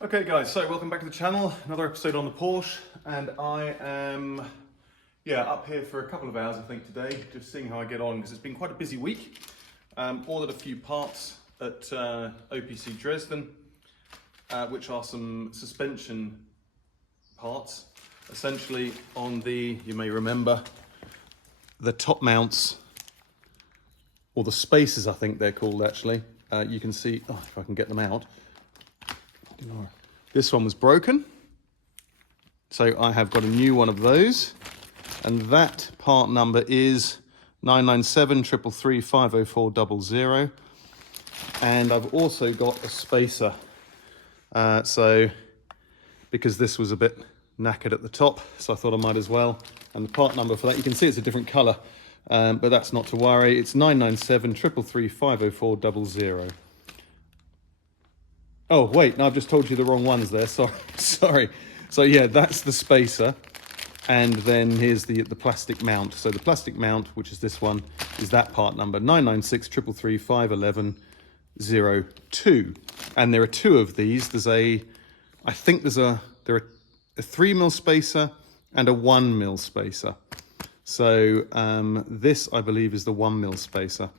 Okay guys, so welcome back to the channel, another episode on the Porsche, and I am up here for a couple of hours I think today, just seeing how I get on because it's been quite a busy week. Ordered a few parts at OPC Dresden, which are some suspension parts, essentially on the, you may remember, the top mounts, or the spacers I think they're called actually. You can see, if I can get them out. This one was broken, so I have got a new one of those, and that part number is 997 333 504 00, and I've also got a spacer, so because this was a bit knackered at the top, so I thought I might as well. And the part number for that, you can see it's a different colour, but that's not to worry. It's 997 333 504 00. Oh, wait, no, I've just told you the wrong ones there, sorry. So yeah, that's the spacer, and then here's the plastic mount. So the plastic mount, which is this one, is that part number, 996 333 511 02. And there are two of these. There are a 3mm spacer and a 1mm spacer. So this, I believe, is the 1mm spacer,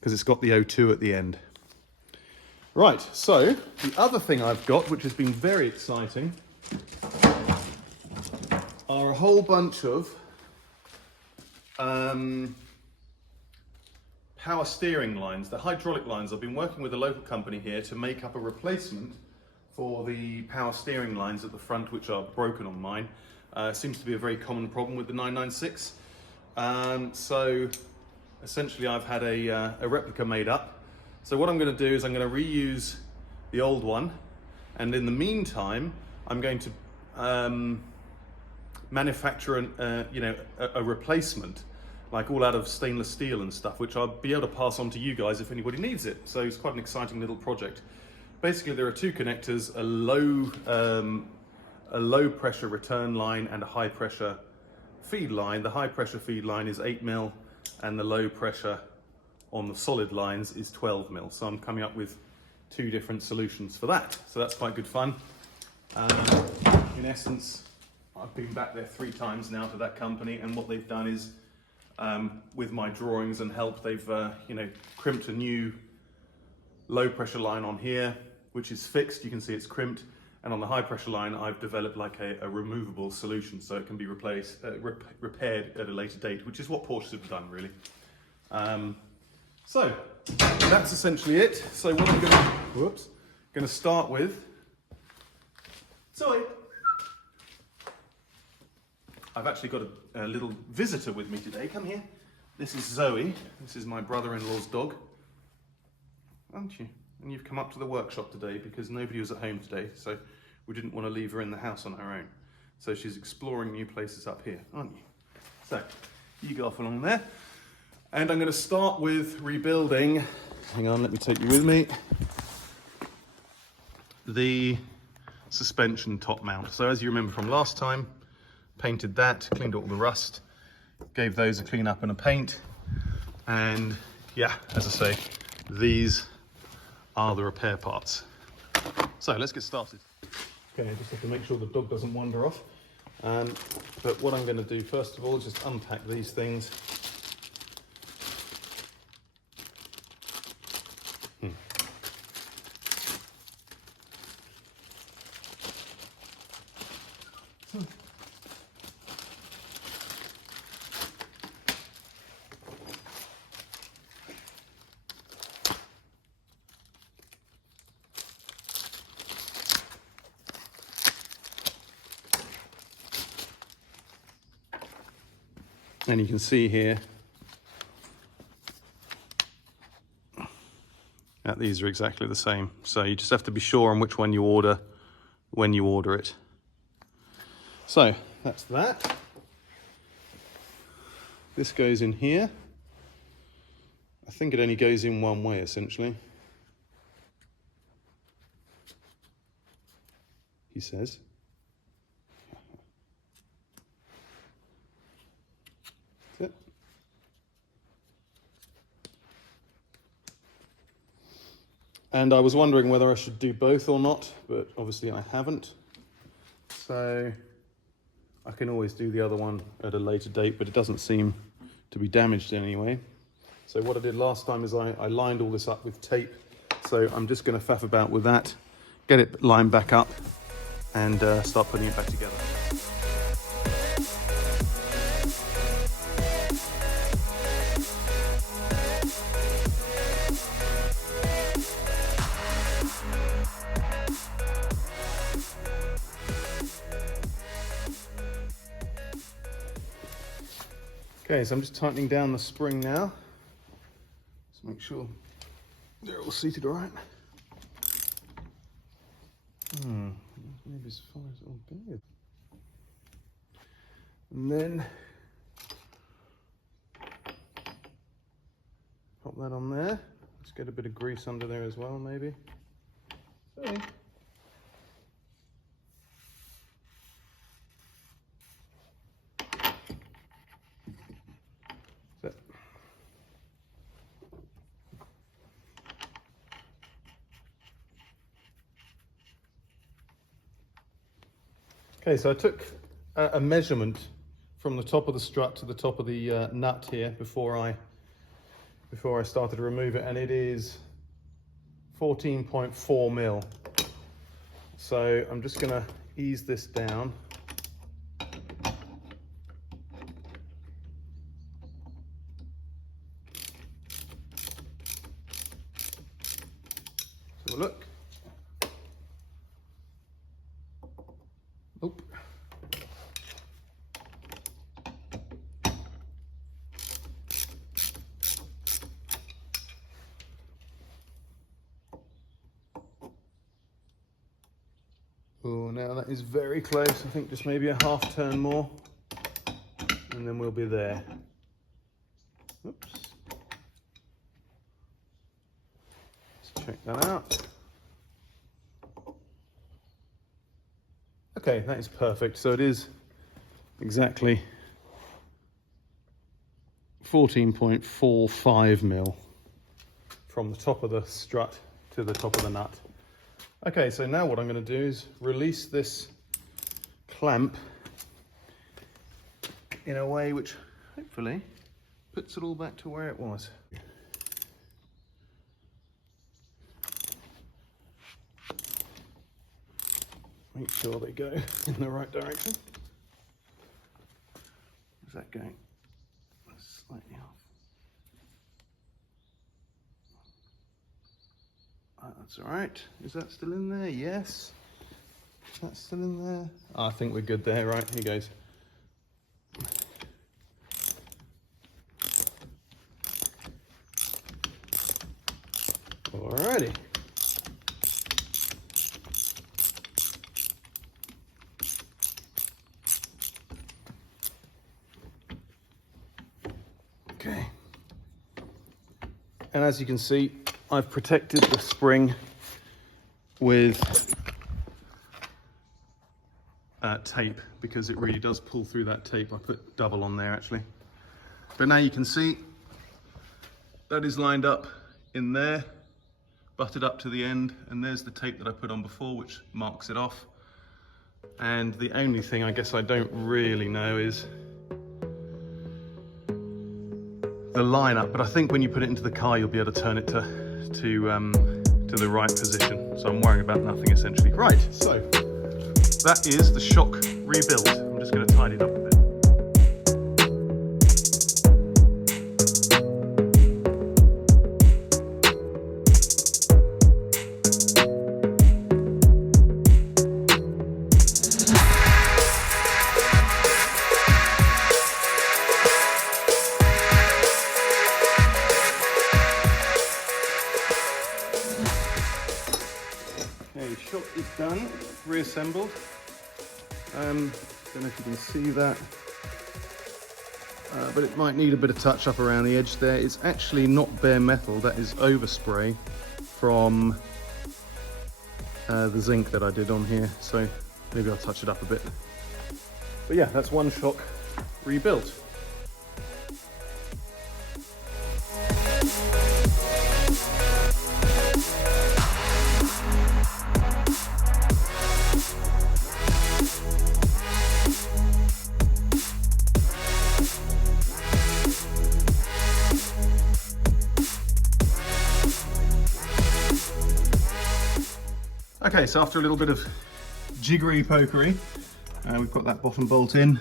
because it's got the O2 at the end. Right, so the other thing I've got, which has been very exciting, are a whole bunch of power steering lines, the hydraulic lines. I've been working with a local company here to make up a replacement for the power steering lines at the front, which are broken on mine. Seems to be a very common problem with the 996. So essentially I've had a replica made up. So what I'm going to do is I'm going to reuse the old one, and in the meantime I'm going to manufacture a replacement, like all out of stainless steel and stuff, which I'll be able to pass on to you guys if anybody needs it. So it's quite an exciting little project. Basically there are two connectors, a low pressure return line and a high pressure feed line. The high pressure feed line is 8mm and the low pressure on the solid lines is 12mm. So I'm coming up with two different solutions for that. So that's quite good fun. In essence, I've been back there 3 times now to that company, and what they've done is, with my drawings and help, they've crimped a new low pressure line on here, which is fixed. You can see it's crimped. And on the high pressure line, I've developed like a removable solution, so it can be repaired at a later date, which is what Porsche have done really. So that's essentially it. So what I'm going to start with. Sorry, I've actually got a little visitor with me today. Come here. This is Zoe. This is my brother-in-law's dog, aren't you? And you've come up to the workshop today because nobody was at home today, so we didn't want to leave her in the house on her own. So she's exploring new places up here, aren't you? So you go off along there. And I'm going to start with rebuilding, hang on, let me take you with me, the suspension top mount. So as you remember from last time, painted that, cleaned all the rust, gave those a clean up and a paint. And yeah, as I say, these are the repair parts. So let's get started. Okay, I just have to make sure the dog doesn't wander off. But what I'm going to do first of all is just unpack these things. And you can see here that these are exactly the same. So you just have to be sure on which one you order when you order it. So that's that. This goes in here. I think it only goes in one way essentially, he says. That's it. And I was wondering whether I should do both or not, but obviously I haven't. So I can always do the other one at a later date, but it doesn't seem to be damaged anyway. So what I did last time is I lined all this up with tape. So I'm just going to faff about with that, get it lined back up, and start putting it back together. Okay, so I'm just tightening down the spring now. Just make sure they're all seated all right. Maybe as far as all good. And then pop that on there. Let's get a bit of grease under there as well, maybe. Okay. Okay, so I took a measurement from the top of the strut to the top of the nut here before I started to remove it, and it is 14.4 mil. So I'm just going to ease this down. So look. Oop. Oh, now that is very close. I think just maybe a half turn more, and then we'll be there. Oops. Let's check that out. Okay, that is perfect. So it is exactly 14.45 mil from the top of the strut to the top of the nut. Okay, so now what I'm going to do is release this clamp in a way which hopefully puts it all back to where it was. Make sure they go in the right direction. Is that going slightly off? That's all right. Is that still in there? Yes. Is that still in there? Oh, I think we're good there. Right, here goes. Alrighty. Okay. And as you can see, I've protected the spring with tape, because it really does pull through that tape. I put double on there actually. But now you can see that is lined up in there, butted up to the end, and there's the tape that I put on before, which marks it off. And the only thing I guess I don't really know is the lineup, but I think when you put it into the car you'll be able to turn it to the right position. So I'm worrying about nothing essentially. Right, so that is the shock rebuilt. I'm just going to tidy it up a bit. Shock is done, reassembled. Don't know if you can see that, but it might need a bit of touch up around the edge there. It's actually not bare metal, that is overspray from the zinc that I did on here, so maybe I'll touch it up a bit. But yeah, that's one shock rebuilt. Okay, so after a little bit of jiggery pokery, we've got that bottom bolt in.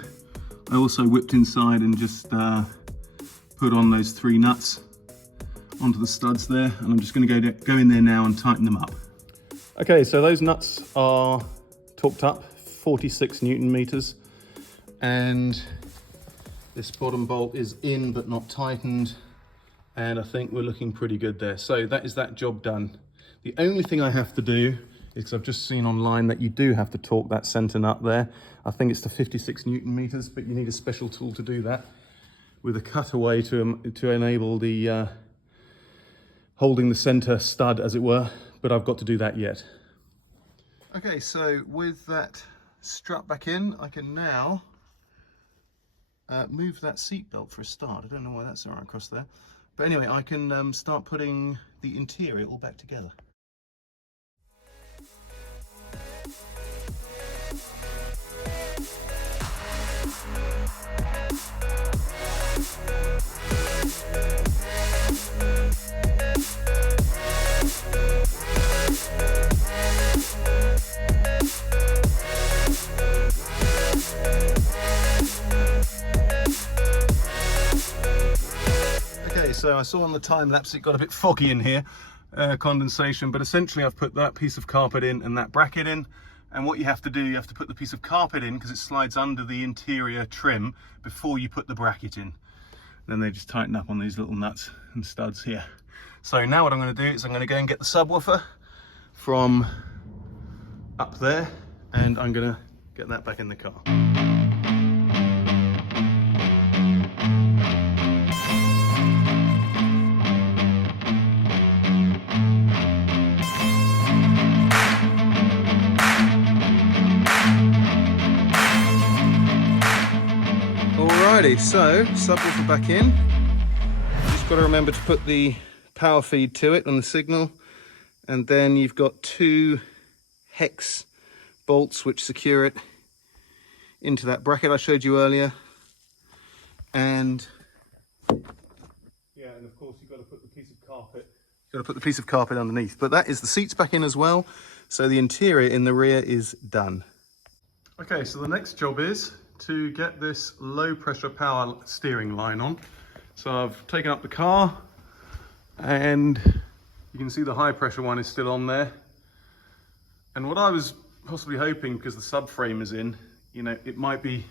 I also whipped inside and just put on those 3 nuts onto the studs there, and I'm just going to go in there now and tighten them up. Okay, so those nuts are torqued up, 46 Newton meters, and this bottom bolt is in but not tightened, and I think we're looking pretty good there. So that is that job done. The only thing I have to do is, 'cause I've just seen online that you do have to torque that center nut there. I think it's to 56 Newton meters, but you need a special tool to do that with a cutaway to enable the holding the center stud, as it were, but I've got to do that yet. Okay, so with that strap back in, I can now move that seat belt for a start. I don't know why that's right across there. But anyway, I can start putting the interior all back together. So I saw on the time lapse it got a bit foggy in here, condensation, but essentially I've put that piece of carpet in and that bracket in, and what you have to do, you have to put the piece of carpet in because it slides under the interior trim before you put the bracket in. Then they just tighten up on these little nuts and studs here. So now what I'm going to do is I'm going to go and get the subwoofer from up there, and I'm going to get that back in the car. Alrighty, so subwoofer back in. Just got to remember to put the power feed to it on the signal, and then you've got 2 hex bolts which secure it into that bracket I showed you earlier. And yeah, and of course you've got to put the piece of carpet. You've got to put the piece of carpet underneath. But that is the seats back in as well, so the interior in the rear is done. Okay, so the next job is to get this low pressure power steering line on. So I've taken up the car, and you can see the high pressure one is still on there. And what I was possibly hoping, because the subframe is in, you know, it might be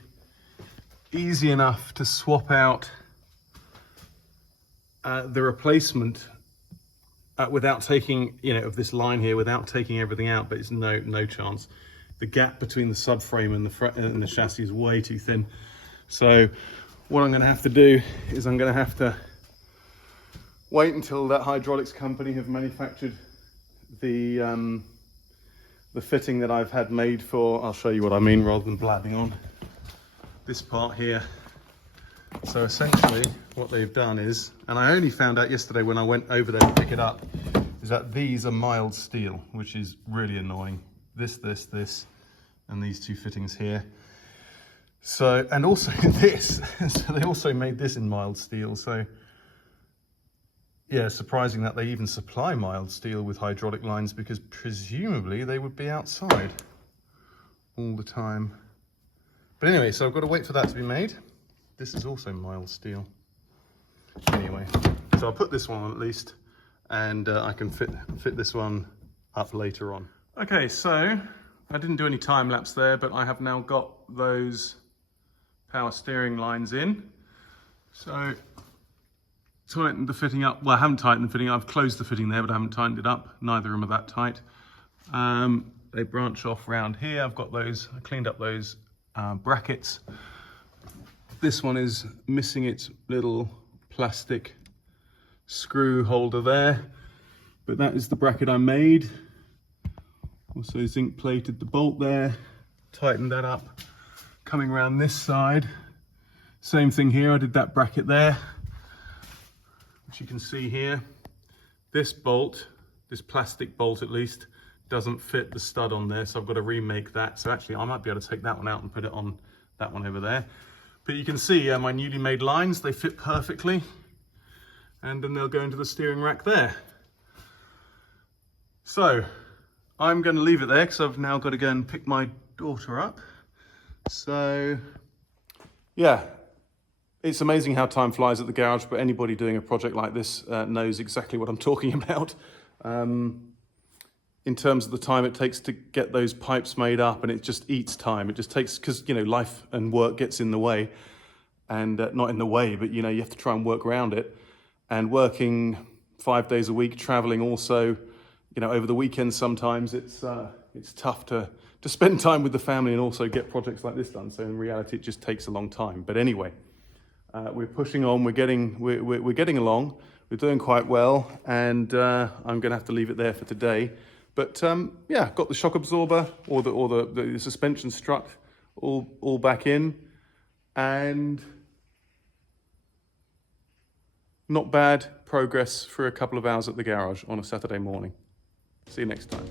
easy enough to swap out the replacement without taking, you know, of this line here, without taking everything out, but it's no chance. The gap between the subframe and the chassis is way too thin. So what I'm going to have to do is I'm going to have to wait until that hydraulics company have manufactured the fitting that I've had made for, I'll show you what I mean rather than blabbing on, this part here. So essentially what they've done is, and I only found out yesterday when I went over there to pick it up, is that these are mild steel, which is really annoying. This, and these 2 fittings here. So, and also this, so they also made this in mild steel. So yeah, surprising that they even supply mild steel with hydraulic lines, because presumably they would be outside all the time. But anyway, so I've got to wait for that to be made. This is also mild steel. Anyway, so I'll put this one on at least, and I can fit this one up later on. Okay, so I didn't do any time lapse there, but I have now got those power steering lines in. So tightened the fitting up. Well, I haven't tightened the fitting. I've closed the fitting there, but I haven't tightened it up. Neither of them are that tight. They branch off round here. I've got those, I cleaned up those brackets. This one is missing its little plastic screw holder there, but that is the bracket I made. Also zinc plated the bolt there, tightened that up. Coming around this side, same thing here, I did that bracket there, which you can see here. This bolt, this plastic bolt at least, doesn't fit the stud on there, so I've got to remake that. So actually I might be able to take that one out and put it on that one over there. But you can see my newly made lines, they fit perfectly, and then they'll go into the steering rack there. So I'm going to leave it there because I've now got to go and pick my daughter up. So, yeah, it's amazing how time flies at the garage, but anybody doing a project like this knows exactly what I'm talking about. In terms of the time it takes to get those pipes made up, and it just eats time. It just takes, because, you know, life and work gets in the way, and not in the way, but, you know, you have to try and work around it. And working 5 days a week, traveling also, you know, over the weekends sometimes, it's tough to spend time with the family and also get projects like this done. So in reality, it just takes a long time. But anyway, we're pushing on, we're getting along, we're doing quite well, and I'm gonna have to leave it there for today. But yeah, got the shock absorber or the suspension strut all back in, and not bad progress for a couple of hours at the garage on a Saturday morning. See you next time.